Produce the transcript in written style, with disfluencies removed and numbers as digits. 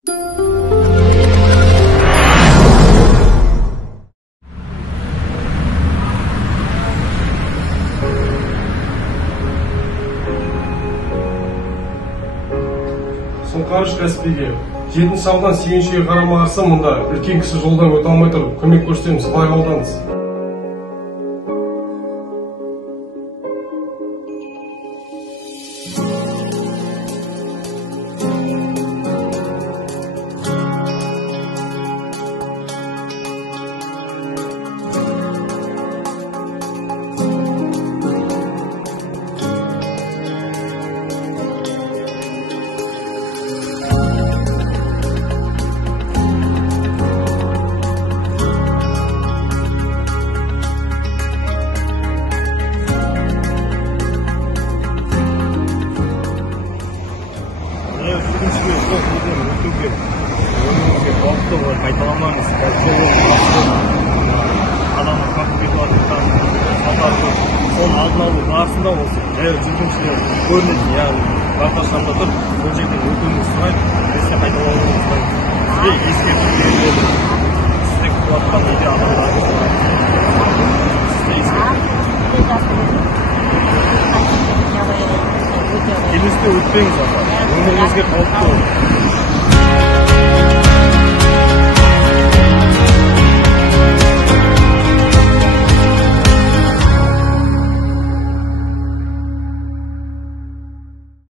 Сұңқарыш Каспийге 7-ші аудан 8-шіге қарама қарсы мұнда үлкен кіші жолдан өте алмай тұрып көмек көрсетеміз, қалай қабылдаңыз? Қайталамаңыз. Адамның қақпет уақыттан салдарды сол алдын алу барысында осы жүргіншілер көрінетін, яғни бақашанда тұр, бұл жерден өтуіңіз сұрайды, бізде қайталауыңыз сұрайды. Сізге ескерту беріледі. Сізде құлатқан үйде адамдарды сұрайды. Сізде ескерту. Келесіде өтпеңіз, өміріңізге қауіпті.